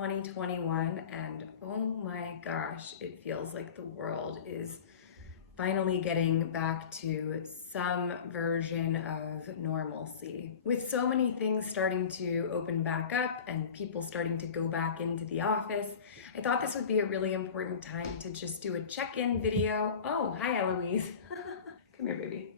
2021 and oh my gosh, it feels like the world is finally getting back to some version of normalcy. With so many things starting to open back up and people starting to go back into the office, I thought this would be a really important time to just do a check-in video. Oh, hi Eloise. Come here, baby.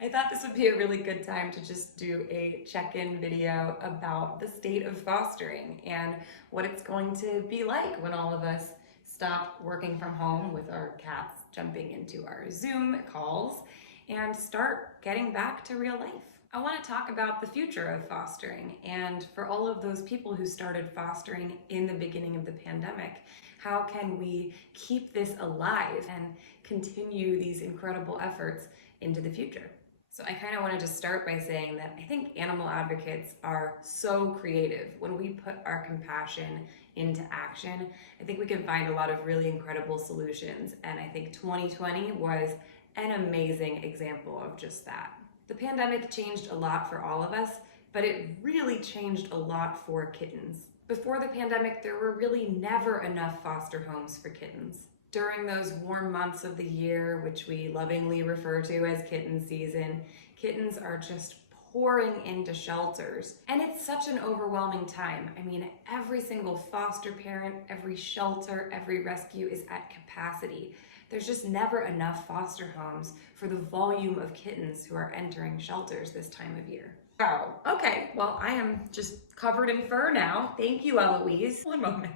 I thought this would be a really good time to just do a check-in video about the state of fostering and what it's going to be like when all of us stop working from home with our cats jumping into our Zoom calls and start getting back to real life. I want to talk about the future of fostering, and for all of those people who started fostering in the beginning of the pandemic, how can we keep this alive and continue these incredible efforts into the future? So I kind of want to just start by saying that I think animal advocates are so creative. When we put our compassion into action, I think we can find a lot of really incredible solutions. And I think 2020 was an amazing example of just that. The pandemic changed a lot for all of us, but it really changed a lot for kittens. Before the pandemic, there were really never enough foster homes for kittens. During those warm months of the year, which we lovingly refer to as kitten season, kittens are just pouring into shelters. And it's such an overwhelming time. I mean, every single foster parent, every shelter, every rescue is at capacity. There's just never enough foster homes for the volume of kittens who are entering shelters this time of year. Wow, okay, well, I am just covered in fur now. Thank you, Eloise. One moment.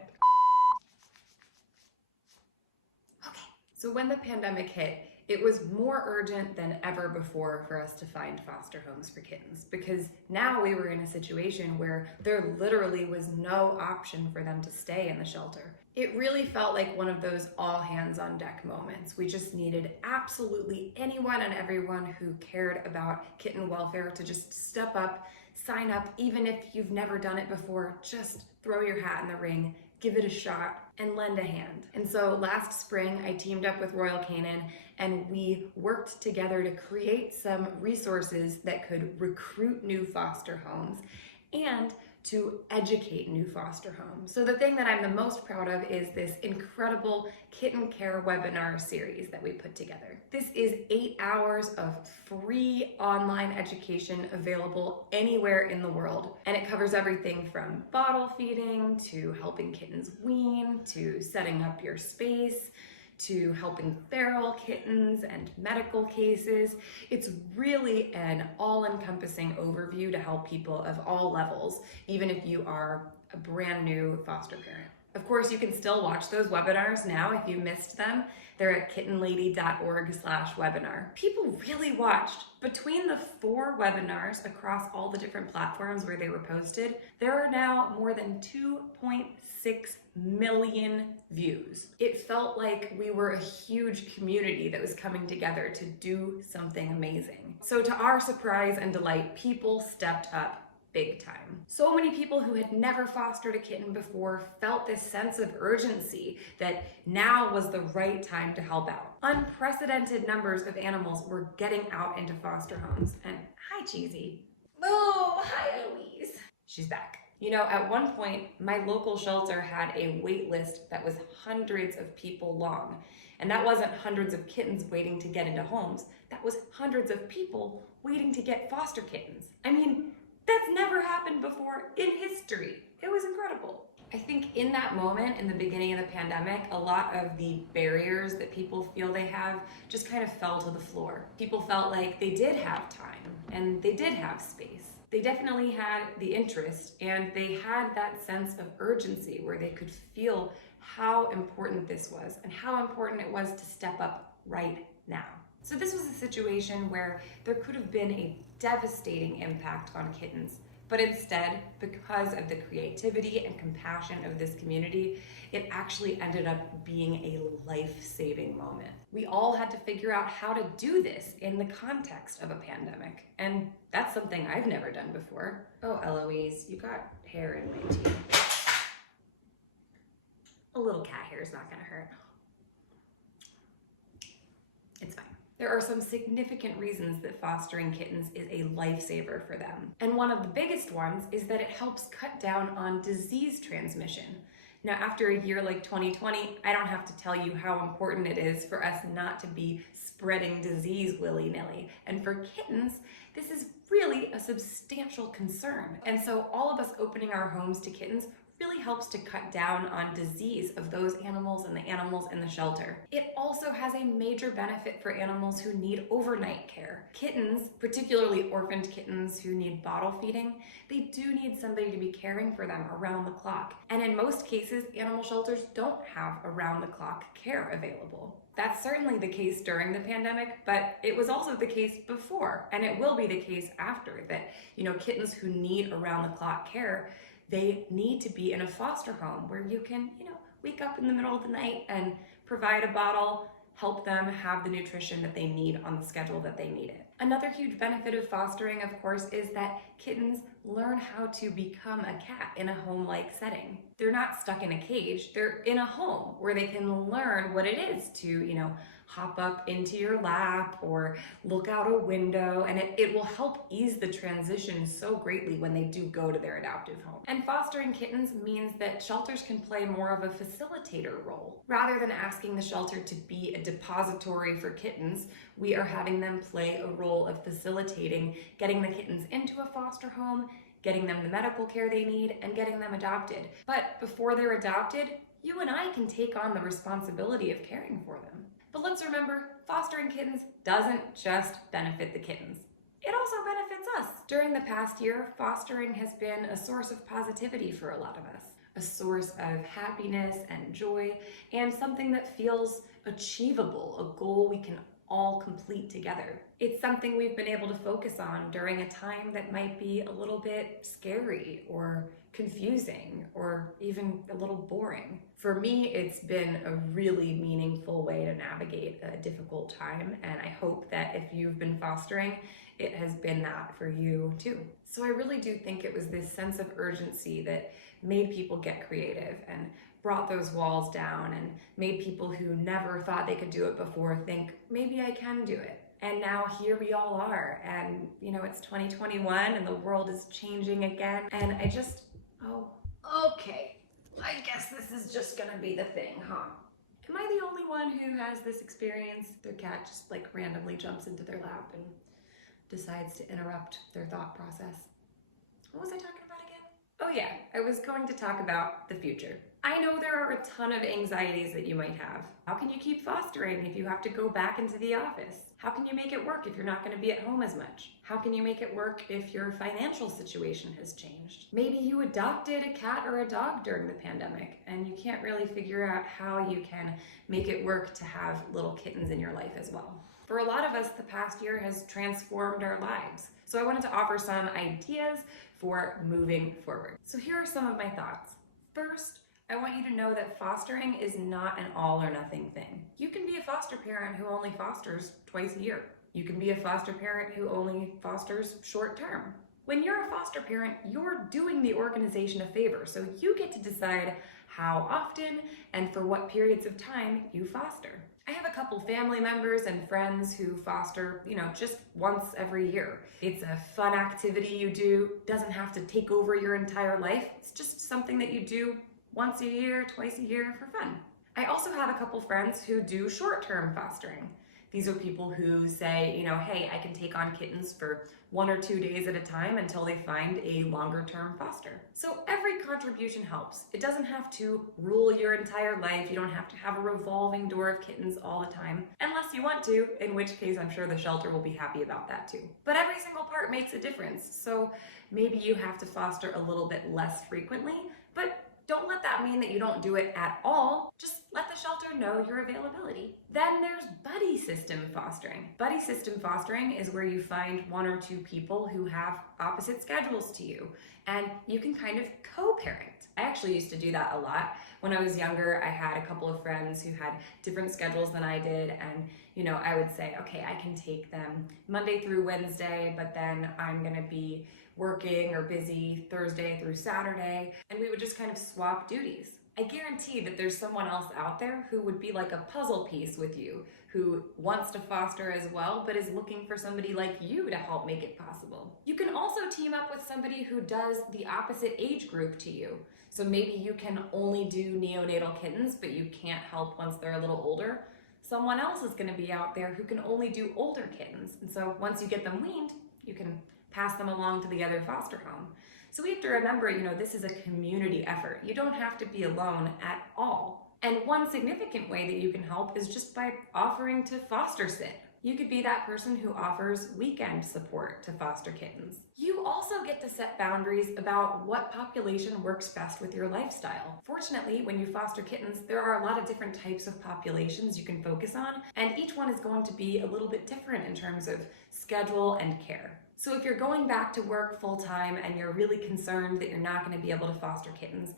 So when the pandemic hit, it was more urgent than ever before for us to find foster homes for kittens, because now we were in a situation where there literally was no option for them to stay in the shelter. It really felt like one of those all hands on deck moments. We just needed absolutely anyone and everyone who cared about kitten welfare to just step up, sign up, even if you've never done it before, just throw your hat in the ring, give it a shot, and lend a hand. And so last spring, I teamed up with Royal Canin and we worked together to create some resources that could recruit new foster homes and to educate new foster homes. So the thing that I'm the most proud of is this incredible kitten care webinar series that we put together. This is 8 hours of free online education available anywhere in the world. And it covers everything from bottle feeding to helping kittens wean, to setting up your space, to helping feral kittens and medical cases. It's really an all-encompassing overview to help people of all levels, even if you are a brand new foster parent. Of course, you can still watch those webinars now if you missed them. They're at kittenlady.org/webinar. People really watched. Between the 4 webinars across all the different platforms where they were posted, there are now more than 2.6 million views. It felt like we were a huge community that was coming together to do something amazing. So to our surprise and delight, people stepped up big time. So many people who had never fostered a kitten before felt this sense of urgency that now was the right time to help out. Unprecedented numbers of animals were getting out into foster homes. And hi, Cheesy. Oh, hi, Eloise. She's back. You know, at one point, my local shelter had a wait list that was hundreds of people long. And that wasn't hundreds of kittens waiting to get into homes. That was hundreds of people waiting to get foster kittens. I mean, that's never happened before in history. It was incredible. I think in that moment, in the beginning of the pandemic, a lot of the barriers that people feel they have just kind of fell to the floor. People felt like they did have time and they did have space. They definitely had the interest and they had that sense of urgency where they could feel how important this was and how important it was to step up right now. So this was a situation where there could have been a devastating impact on kittens, but instead, because of the creativity and compassion of this community, it actually ended up being a life-saving moment. We all had to figure out how to do this in the context of a pandemic, and that's something I've never done before. Oh, Eloise, you got hair in my teeth. A little cat hair is not gonna hurt. It's fine. There are some significant reasons that fostering kittens is a lifesaver for them. And one of the biggest ones is that it helps cut down on disease transmission. Now, after a year like 2020, I don't have to tell you how important it is for us not to be spreading disease willy-nilly. And for kittens, this is really a substantial concern. And so all of us opening our homes to kittens really helps to cut down on disease of those animals and the animals in the shelter. It also has a major benefit for animals who need overnight care. Kittens, particularly orphaned kittens who need bottle feeding, they do need somebody to be caring for them around the clock. And in most cases, animal shelters don't have around-the-clock care available. That's certainly the case during the pandemic, but it was also the case before, and it will be the case after, that, kittens who need around-the-clock care, they need to be in a foster home where you can, wake up in the middle of the night and provide a bottle, help them have the nutrition that they need on the schedule that they need it. Another huge benefit of fostering, of course, is that kittens learn how to become a cat in a home-like setting. They're not stuck in a cage, they're in a home where they can learn what it is to, hop up into your lap or look out a window, and it will help ease the transition so greatly when they do go to their adoptive home. And fostering kittens means that shelters can play more of a facilitator role. Rather than asking the shelter to be a depository for kittens, we are having them play a role of facilitating getting the kittens into a foster home, getting them the medical care they need, and getting them adopted. But before they're adopted, you and I can take on the responsibility of caring for them. But let's remember, fostering kittens doesn't just benefit the kittens. It also benefits us. During the past year, fostering has been a source of positivity for a lot of us, a source of happiness and joy, and something that feels achievable, a goal we can all complete together. It's something we've been able to focus on during a time that might be a little bit scary or confusing or even a little boring. For me, it's been a really meaningful way to navigate a difficult time, and I hope that if you've been fostering, it has been that for you too. So I really do think it was this sense of urgency that made people get creative and brought those walls down and made people who never thought they could do it before think, maybe I can do it. And now here we all are, and it's 2021 and the world is changing again, and okay, I guess this is just gonna be the thing, huh? Am I the only one who has this experience? Their cat just randomly jumps into their lap and decides to interrupt their thought process. What was I talking about again? Oh yeah, I was going to talk about the future. I know there are a ton of anxieties that you might have. How can you keep fostering if you have to go back into the office? How can you make it work if you're not going to be at home as much? How can you make it work if your financial situation has changed? Maybe you adopted a cat or a dog during the pandemic and you can't really figure out how you can make it work to have little kittens in your life as well. For a lot of us, the past year has transformed our lives. So I wanted to offer some ideas for moving forward. So here are some of my thoughts. First, I want you to know that fostering is not an all or nothing thing. You can be a foster parent who only fosters twice a year. You can be a foster parent who only fosters short term. When you're a foster parent, you're doing the organization a favor, so you get to decide how often and for what periods of time you foster. I have a couple family members and friends who foster, just once every year. It's a fun activity you do, doesn't have to take over your entire life. It's just something that you do once a year, twice a year for fun. I also have a couple friends who do short-term fostering. These are people who say, hey, I can take on kittens for 1 or 2 days at a time until they find a longer-term foster. So every contribution helps. It doesn't have to rule your entire life. You don't have to have a revolving door of kittens all the time, unless you want to, in which case I'm sure the shelter will be happy about that too. But every single part makes a difference. So maybe you have to foster a little bit less frequently, but don't let that mean that you don't do it at all. Just let the shelter know your availability. Then there's buddy system fostering. Buddy system fostering is where you find 1 or 2 people who have opposite schedules to you, and you can kind of co-parent. I actually used to do that a lot. When I was younger, I had a couple of friends who had different schedules than I did, and I would say, okay, I can take them Monday through Wednesday, but then I'm gonna be working or busy Thursday through Saturday, and we would just kind of swap duties. I guarantee that there's someone else out there who would be like a puzzle piece with you, who wants to foster as well, but is looking for somebody like you to help make it possible. You can also team up with somebody who does the opposite age group to you. So maybe you can only do neonatal kittens, but you can't help once they're a little older. Someone else is going to be out there who can only do older kittens. And so once you get them weaned, you can pass them along to the other foster home. So we have to remember, this is a community effort. You don't have to be alone at all. And one significant way that you can help is just by offering to foster sit. You could be that person who offers weekend support to foster kittens. You also get to set boundaries about what population works best with your lifestyle. Fortunately, when you foster kittens, there are a lot of different types of populations you can focus on, and each one is going to be a little bit different in terms of schedule and care. So if you're going back to work full-time and you're really concerned that you're not going to be able to foster kittens,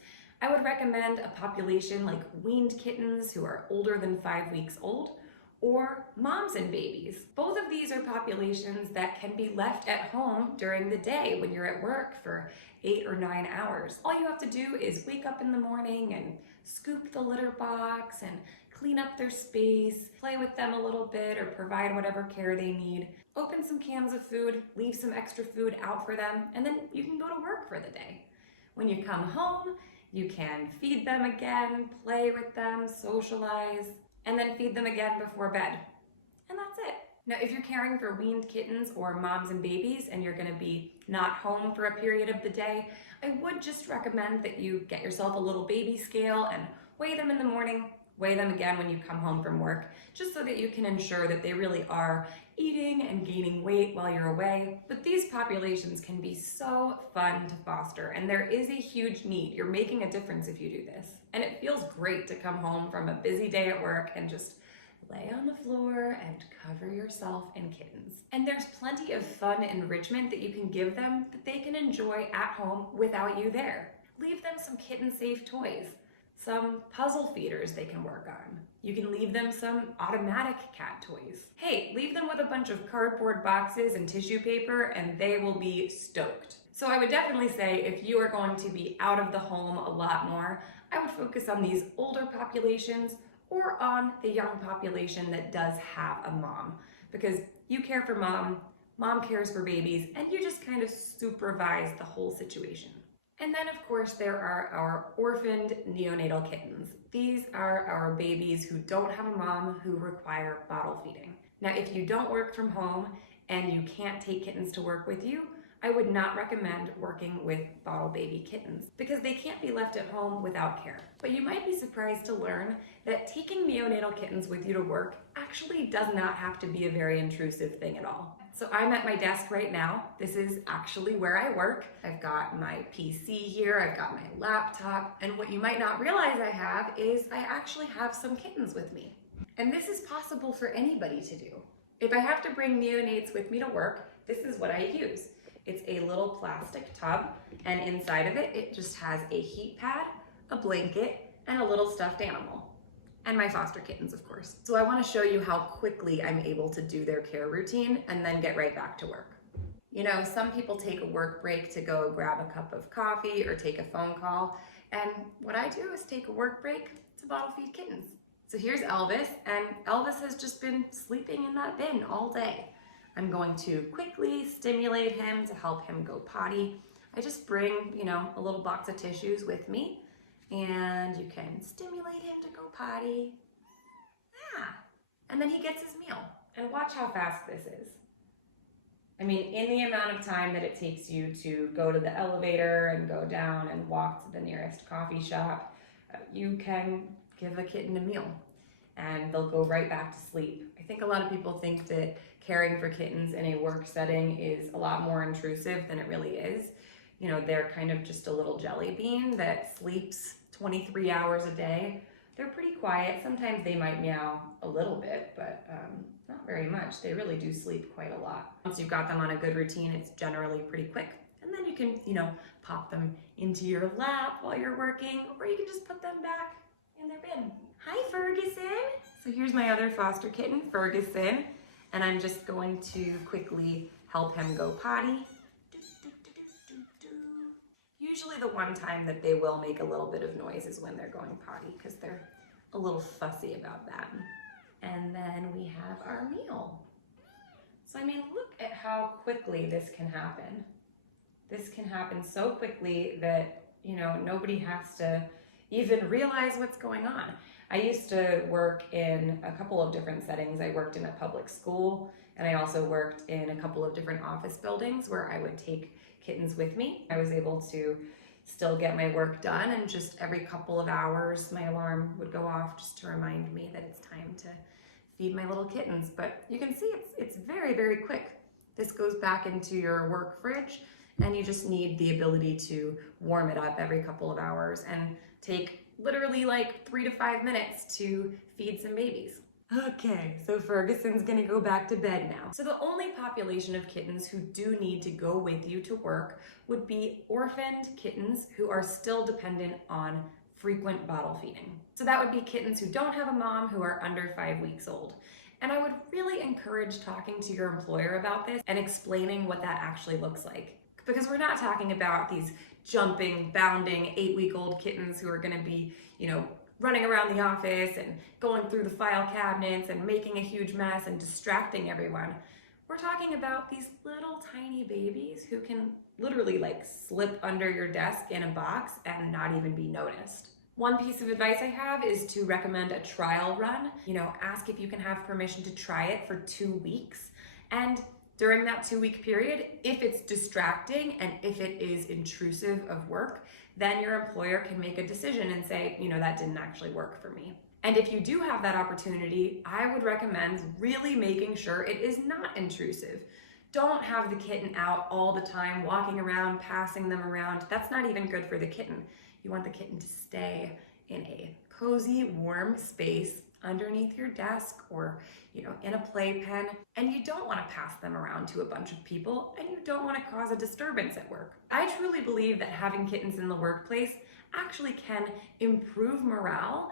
I would recommend a population like weaned kittens who are older than 5 weeks old, or moms and babies. Both of these are populations that can be left at home during the day when you're at work for 8 or 9 hours. All you have to do is wake up in the morning and scoop the litter box and clean up their space, play with them a little bit, or provide whatever care they need. Open some cans of food, leave some extra food out for them, and then you can go to work for the day. When you come home, you can feed them again, play with them, socialize, and then feed them again before bed. And that's it. Now, if you're caring for weaned kittens or moms and babies and you're gonna be not home for a period of the day, I would just recommend that you get yourself a little baby scale and weigh them in the morning, weigh them again when you come home from work, just so that you can ensure that they really are eating and gaining weight while you're away. But these populations can be so fun to foster, and there is a huge need. You're making a difference if you do this. And it feels great to come home from a busy day at work and just lay on the floor and cover yourself in kittens. And there's plenty of fun enrichment that you can give them that they can enjoy at home without you there. Leave them some kitten-safe toys, some puzzle feeders they can work on. You can leave them some automatic cat toys. Hey, leave them with a bunch of cardboard boxes and tissue paper and they will be stoked. So I would definitely say if you are going to be out of the home a lot more, I would focus on these older populations or on the young population that does have a mom, because you care for mom, mom cares for babies, and you just kind of supervise the whole situation. And then of course there are our orphaned neonatal kittens. These are our babies who don't have a mom, who require bottle feeding. Now, if you don't work from home and you can't take kittens to work with you, I would not recommend working with bottle baby kittens because they can't be left at home without care. But you might be surprised to learn that taking neonatal kittens with you to work actually does not have to be a very intrusive thing at all. So I'm at my desk right now. This is actually where I work. I've got my PC here, I've got my laptop, and what you might not realize I have is I actually have some kittens with me. And this is possible for anybody to do. If I have to bring neonates with me to work, this is what I use. It's a little plastic tub, and inside of it, it just has a heat pad, a blanket, and a little stuffed animal. And my foster kittens, of course. So I want to show you how quickly I'm able to do their care routine and then get right back to work. You know, some people take a work break to go grab a cup of coffee or take a phone call, and what I do is take a work break to bottle feed kittens. So here's Elvis, and Elvis has just been sleeping in that bin all day. I'm going to quickly stimulate him to help him go potty. I just bring, a little box of tissues with me, and you can stimulate him to go potty. Yeah. And then he gets his meal. And watch how fast this is. I mean, in the amount of time that it takes you to go to the elevator and go down and walk to the nearest coffee shop, you can give a kitten a meal and they'll go right back to sleep. I think a lot of people think that caring for kittens in a work setting is a lot more intrusive than it really is. They're kind of just a little jelly bean that sleeps 23 hours a day. They're pretty quiet. Sometimes they might meow a little bit, but not very much. They really do sleep quite a lot. Once you've got them on a good routine, it's generally pretty quick. And then you can, pop them into your lap while you're working, or you can just put them back in their bin. Hi, Ferguson. So here's my other foster kitten, Ferguson, and I'm just going to quickly help him go potty. Usually the one time that they will make a little bit of noise is when they're going potty, because they're a little fussy about that. And then we have our meal. So I mean, look at how quickly this can happen. This can happen so quickly that, you know, nobody has to even realize what's going on. I used to work in a couple of different settings. I worked in a public school, and I also worked in a couple of different office buildings where I would take kittens with me. I was able to still get my work done, and just every couple of hours my alarm would go off just to remind me that it's time to feed my little kittens. But you can see it's very, very quick. This goes back into your work fridge, and you just need the ability to warm it up every couple of hours and take literally like 3 to 5 minutes to feed some babies. Okay, so Ferguson's gonna go back to bed now. So the only population of kittens who do need to go with you to work would be orphaned kittens who are still dependent on frequent bottle feeding. So that would be kittens who don't have a mom, who are under 5 weeks old. And I would really encourage talking to your employer about this and explaining what that actually looks like. Because we're not talking about these jumping, bounding 8-week-old kittens who are gonna be, you know, running around the office and going through the file cabinets and making a huge mess and distracting everyone. We're talking about these little tiny babies who can literally like slip under your desk in a box and not even be noticed. One piece of advice I have is to recommend a trial run. You know, ask if you can have permission to try it for 2 weeks. And during that 2-week period, if it's distracting and if it is intrusive of work, then your employer can make a decision and say, you know, that didn't actually work for me. And if you do have that opportunity, I would recommend really making sure it is not intrusive. Don't have the kitten out all the time, walking around, passing them around. That's not even good for the kitten. You want the kitten to stay in a cozy, warm space underneath your desk or, you know, in a playpen. And you don't want to pass them around to a bunch of people, and you don't want to cause a disturbance at work. I truly believe that having kittens in the workplace actually can improve morale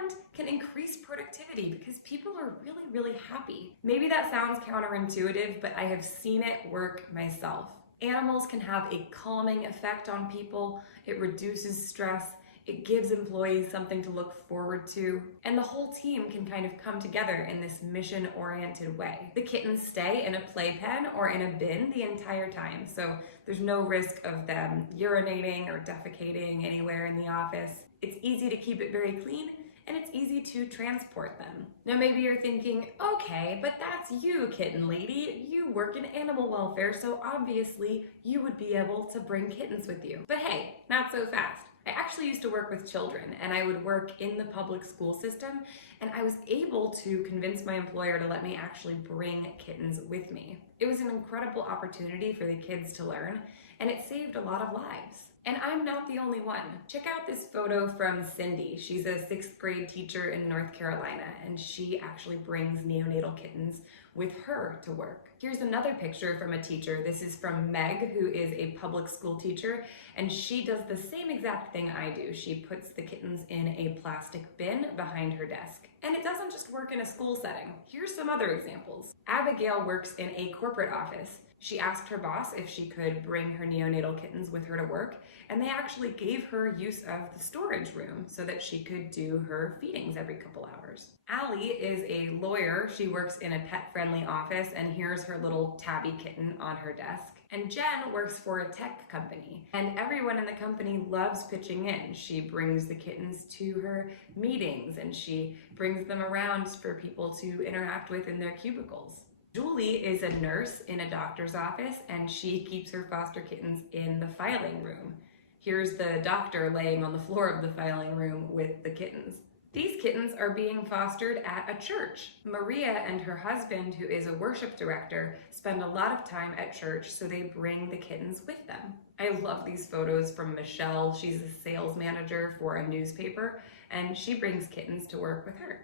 and can increase productivity because people are really, really happy. Maybe that sounds counterintuitive, but I have seen it work myself. Animals can have a calming effect on people. It reduces stress. It gives employees something to look forward to, and the whole team can kind of come together in this mission-oriented way. The kittens stay in a playpen or in a bin the entire time, so there's no risk of them urinating or defecating anywhere in the office. It's easy to keep it very clean, and it's easy to transport them. Now maybe you're thinking, okay, but that's you, Kitten Lady. You work in animal welfare, so obviously you would be able to bring kittens with you. But hey, not so fast. I actually used to work with children, and I would work in the public school system, and I was able to convince my employer to let me actually bring kittens with me. It was an incredible opportunity for the kids to learn, and it saved a lot of lives. And I'm not the only one. Check out this photo from Cindy. She's a 6th grade teacher in North Carolina, and she actually brings neonatal kittens with her to work. Here's another picture from a teacher. This is from Meg, who is a public school teacher, and she does the same exact thing I do. She puts the kittens in a plastic bin behind her desk. And it doesn't just work in a school setting. Here's some other examples. Abigail works in a corporate office. She asked her boss if she could bring her neonatal kittens with her to work, and they actually gave her use of the storage room so that she could do her feedings every couple hours. Allie is a lawyer. She works in a pet-friendly office, and here's her little tabby kitten on her desk. And Jen works for a tech company, and everyone in the company loves pitching in. She brings the kittens to her meetings, and she brings them around for people to interact with in their cubicles. Julie is a nurse in a doctor's office, and she keeps her foster kittens in the filing room. Here's the doctor laying on the floor of the filing room with the kittens. These kittens are being fostered at a church. Maria and her husband, who is a worship director, spend a lot of time at church, so they bring the kittens with them. I love these photos from Michelle. She's a sales manager for a newspaper, and she brings kittens to work with her.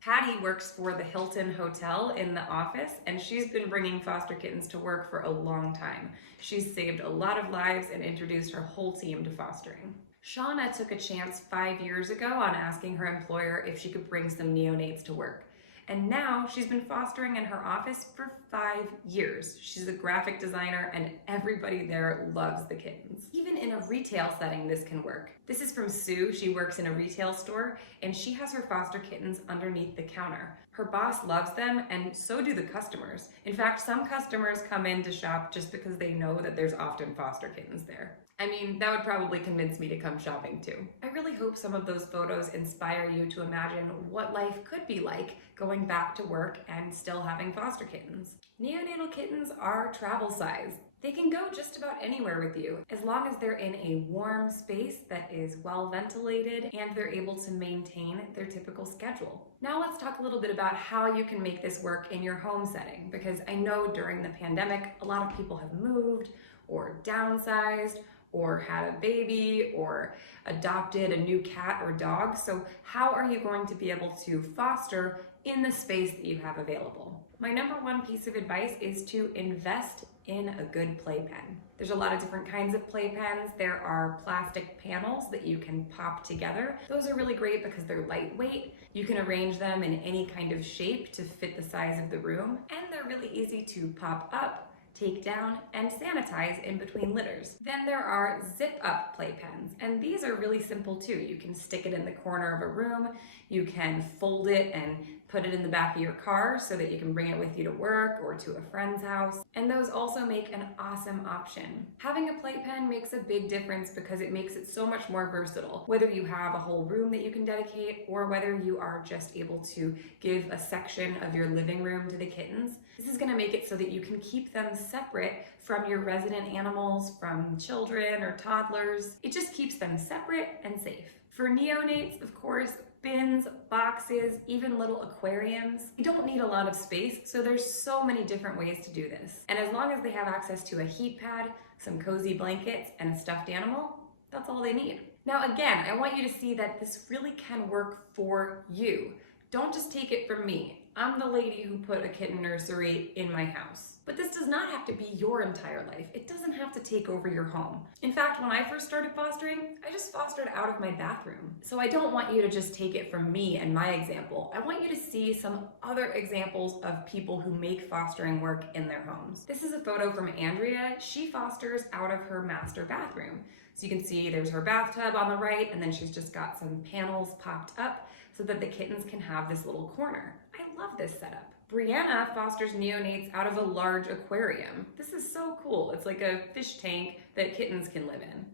Patty works for the Hilton Hotel in the office, and she's been bringing foster kittens to work for a long time. She's saved a lot of lives and introduced her whole team to fostering. Shauna took a chance 5 years ago on asking her employer if she could bring some neonates to work. and now she's been fostering in her office for 5 years. She's a graphic designer and everybody there loves the kittens. Even in a retail setting, this can work. This is from Sue. She works in a retail store and she has her foster kittens underneath the counter. Her boss loves them and so do the customers. In fact, some customers come in to shop just because they know that there's often foster kittens there. I mean, that would probably convince me to come shopping too. I really hope some of those photos inspire you to imagine what life could be like going back to work and still having foster kittens. Neonatal kittens are travel size. They can go just about anywhere with you as long as they're in a warm space that is well ventilated and they're able to maintain their typical schedule. Now let's talk a little bit about how you can make this work in your home setting, because I know during the pandemic a lot of people have moved or downsized or had a baby or adopted a new cat or dog. So how are you going to be able to foster in the space that you have available? My number one piece of advice is to invest in a good playpen. There's a lot of different kinds of playpens. There are plastic panels that you can pop together. Those are really great because they're lightweight. You can arrange them in any kind of shape to fit the size of the room, and they're really easy to pop up, take down, and sanitize in between litters. Then there are zip-up playpens, and these are really simple too. You can stick it in the corner of a room, you can fold it and put it in the back of your car so that you can bring it with you to work or to a friend's house. And those also make an awesome option. Having a playpen makes a big difference because it makes it so much more versatile. Whether you have a whole room that you can dedicate or whether you are just able to give a section of your living room to the kittens, this is going to make it so that you can keep them separate from your resident animals, from children or toddlers. It just keeps them separate and safe. For neonates, of course, bins, boxes, even little aquariums. You don't need a lot of space, so there's so many different ways to do this. And as long as they have access to a heat pad, some cozy blankets, and a stuffed animal, that's all they need. Now again, I want you to see that this really can work for you. Don't just take it from me. I'm the lady who put a kitten nursery in my house. But this does not have to be your entire life. It doesn't have to take over your home. In fact, when I first started fostering, I just fostered out of my bathroom. So I don't want you to just take it from me and my example. I want you to see some other examples of people who make fostering work in their homes. This is a photo from Andrea. She fosters out of her master bathroom. So you can see there's her bathtub on the right, and then she's just got some panels popped up so that the kittens can have this little corner. I love this setup. Brianna fosters neonates out of a large aquarium. This is so cool. It's like a fish tank that kittens can live in.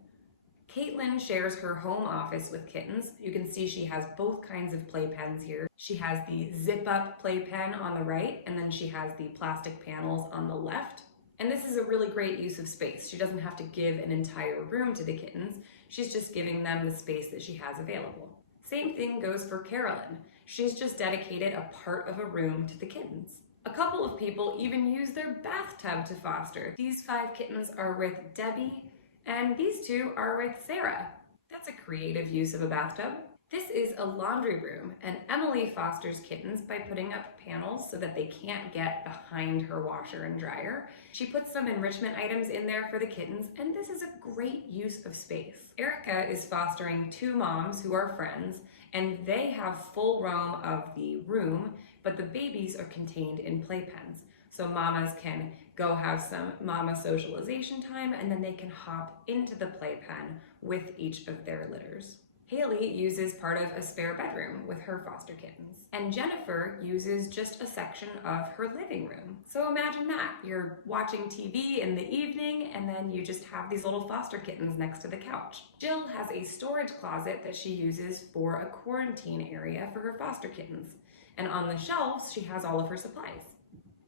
Caitlin shares her home office with kittens. You can see she has both kinds of playpens here. She has the zip-up playpen on the right, and then she has the plastic panels on the left. And this is a really great use of space. She doesn't have to give an entire room to the kittens. She's just giving them the space that she has available. Same thing goes for Carolyn. She's just dedicated a part of a room to the kittens. A couple of people even use their bathtub to foster. These 5 kittens are with Debbie, and these 2 are with Sarah. That's a creative use of a bathtub. This is a laundry room, and Emily fosters kittens by putting up panels so that they can't get behind her washer and dryer. She puts some enrichment items in there for the kittens, and this is a great use of space. Erica is fostering 2 moms who are friends, and they have full roam of the room, but the babies are contained in playpens. So mamas can go have some mama socialization time, and then they can hop into the playpen with each of their litters. Haley uses part of a spare bedroom with her foster kittens. And Jennifer uses just a section of her living room. So imagine that. You're watching TV in the evening and then you just have these little foster kittens next to the couch. Jill has a storage closet that she uses for a quarantine area for her foster kittens. And on the shelves, she has all of her supplies.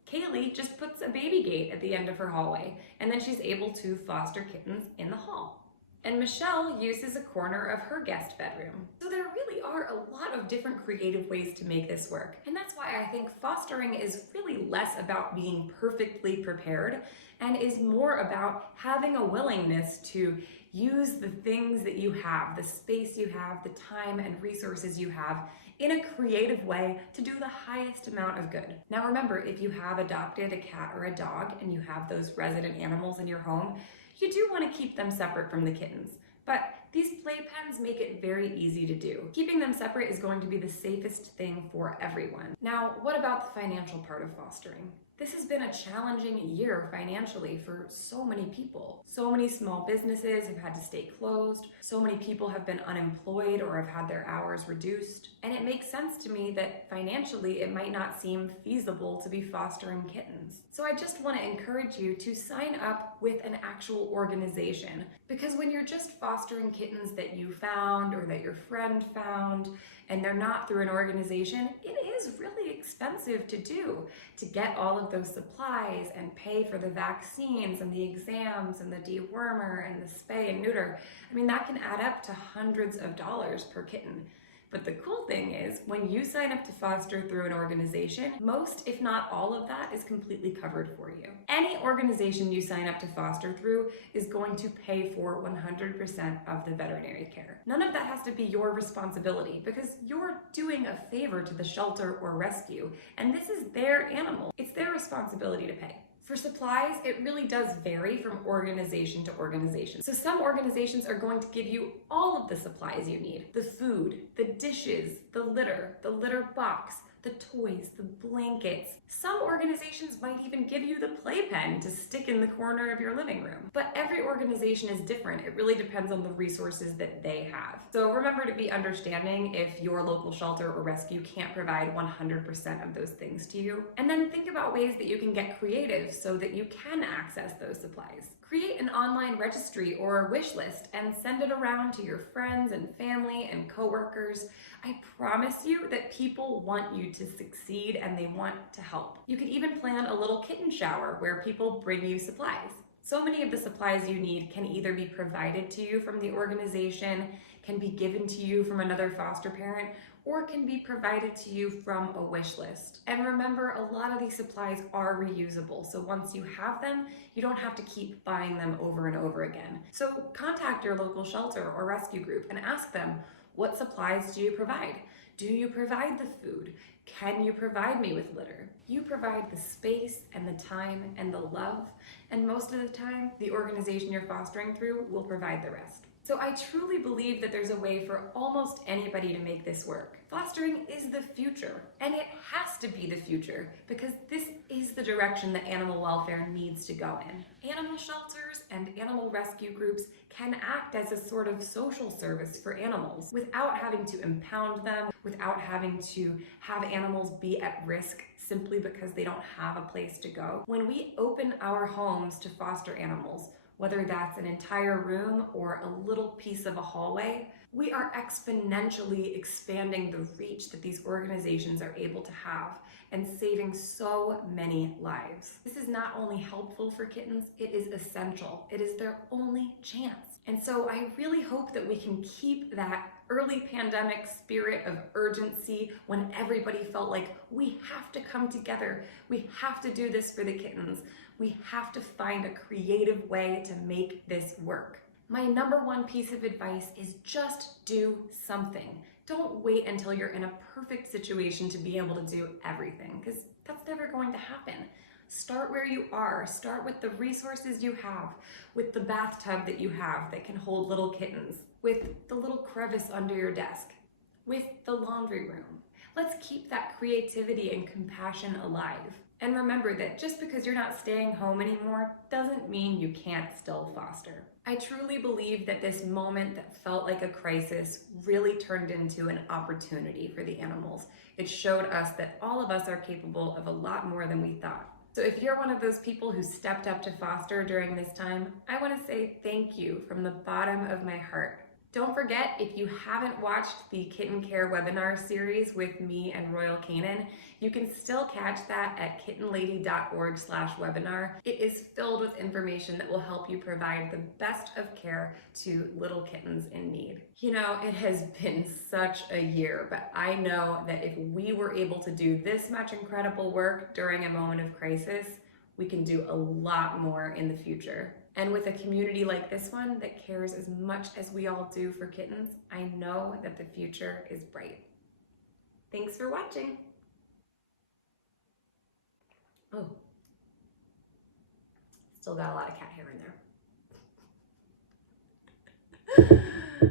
Kaylee just puts a baby gate at the end of her hallway, and then she's able to foster kittens in the hall. And Michelle uses a corner of her guest bedroom. So there really are a lot of different creative ways to make this work. And that's why I think fostering is really less about being perfectly prepared and is more about having a willingness to use the things that you have, the space you have, the time and resources you have in a creative way to do the highest amount of good. Now remember, if you have adopted a cat or a dog and you have those resident animals in your home, you do want to keep them separate from the kittens, but These playpens make it very easy to do. Keeping them separate is going to be the safest thing for everyone. Now, what about the financial part of fostering? This has been a challenging year financially for so many people. So many small businesses have had to stay closed. So many people have been unemployed or have had their hours reduced. And it makes sense to me that financially it might not seem feasible to be fostering kittens. So I just want to encourage you to sign up with an actual organization, because when you're just fostering kittens that you found or that your friend found, and they're not through an organization, it is really expensive to do, to get all of those supplies and pay for the vaccines and the exams and the dewormer and the spay and neuter. I mean, that can add up to hundreds of dollars per kitten. But the cool thing is, when you sign up to foster through an organization, most, if not all of that, is completely covered for you. Any organization you sign up to foster through is going to pay for 100% of the veterinary care. None of that has to be your responsibility, because you're doing a favor to the shelter or rescue, and this is their animal. It's their responsibility to pay. For supplies, it really does vary from organization to organization. So some organizations are going to give you all of the supplies you need: the food, the dishes, the litter box, the toys, the blankets. Some organizations might even give you the playpen to stick in the corner of your living room. But every organization is different. It really depends on the resources that they have. So remember to be understanding if your local shelter or rescue can't provide 100% of those things to you. And then think about ways that you can get creative so that you can access those supplies. Create an online registry or wish list and send it around to your friends and family and coworkers. I promise you that people want you to succeed and they want to help. You can even plan a little kitten shower where people bring you supplies. So many of the supplies you need can either be provided to you from the organization, can be given to you from another foster parent, or can be provided to you from a wish list. And remember, a lot of these supplies are reusable, so once you have them, you don't have to keep buying them over and over again. So contact your local shelter or rescue group and ask them, what supplies do you provide? Do you provide the food? Can you provide me with litter? You provide the space and the time and the love, and most of the time, the organization you're fostering through will provide the rest. So I truly believe that there's a way for almost anybody to make this work. Fostering is the future, and it has to be the future, because this is the direction that animal welfare needs to go in. Animal shelters and animal rescue groups can act as a sort of social service for animals without having to impound them, without having to have animals be at risk simply because they don't have a place to go. When we open our homes to foster animals, whether that's an entire room or a little piece of a hallway, we are exponentially expanding the reach that these organizations are able to have and saving so many lives. This is not only helpful for kittens, it is essential. It is their only chance. And so I really hope that we can keep that early pandemic spirit of urgency when everybody felt like we have to come together, we have to do this for the kittens, we have to find a creative way to make this work. My number one piece of advice is just do something. Don't wait until you're in a perfect situation to be able to do everything, because that's never going to happen. Start where you are. Start with the resources you have, with the bathtub that you have that can hold little kittens, with the little crevice under your desk, with the laundry room. Let's keep that creativity and compassion alive. And remember that just because you're not staying home anymore doesn't mean you can't still foster. I truly believe that this moment that felt like a crisis really turned into an opportunity for the animals. It showed us that all of us are capable of a lot more than we thought. So if you're one of those people who stepped up to foster during this time, I want to say thank you from the bottom of my heart. Don't forget, if you haven't watched the Kitten Care webinar series with me and Royal Canin, you can still catch that at kittenlady.org/webinar. It is filled with information that will help you provide the best of care to little kittens in need. You know, it has been such a year, but I know that if we were able to do this much incredible work during a moment of crisis, we can do a lot more in the future. And with a community like this one that cares as much as we all do for kittens, I know that the future is bright. Thanks for watching. Oh, still got a lot of cat hair in there.